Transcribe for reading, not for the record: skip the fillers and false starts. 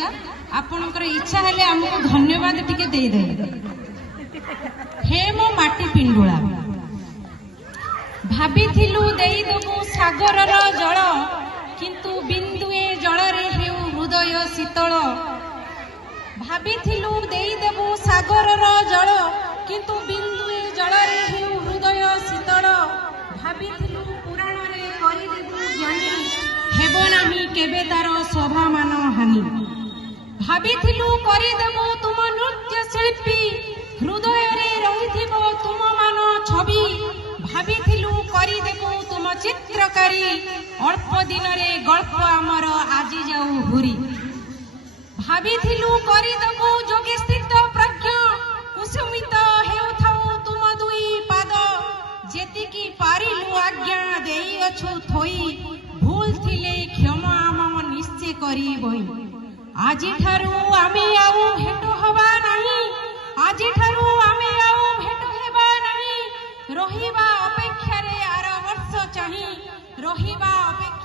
कविता आपणकर इच्छा हेले हमको धन्यवाद टिके दे दे। हे मो माटी पिंडुला भाबिथिलु देई देबु सागरर जल किंतु बिंदुए जलरे हेउ हृदय शीतल। भाबिथिलु देई देबु सागरर जल किंतु बिंदुए जलरे हेउ हृदय शीतल। भाबिथिलु पुराणरे करि देबु ज्ञानी हेबो नाही केबे तार शोभा मान हानि। भाबिथिलु करि देबु तुम नृत्य शिल्पी हृदय रे रहिथिबो तुम मान छवि। भाबिथिलु करि देबु तुम चित्रकारी अल्प दिन रे गल्प आमर आजि जाऊ हुरी। भाबिथिलु करि देबु जोगे स्थित प्रज्ञ कुसुमित हेउथाउ तुम दुई पाद। जेतिकी पारिलु आज्ञा देई अछु थोई भूल थिले क्षमा आम निश्चय करी बई। आजि ठारू आमे आउ भेट हवा नाही। आजि ठारू आमे आउ भेट हेबा नाही। रहिबा अपेक्षा रे आर वर्ष चाहि रहिबा अपेक्षा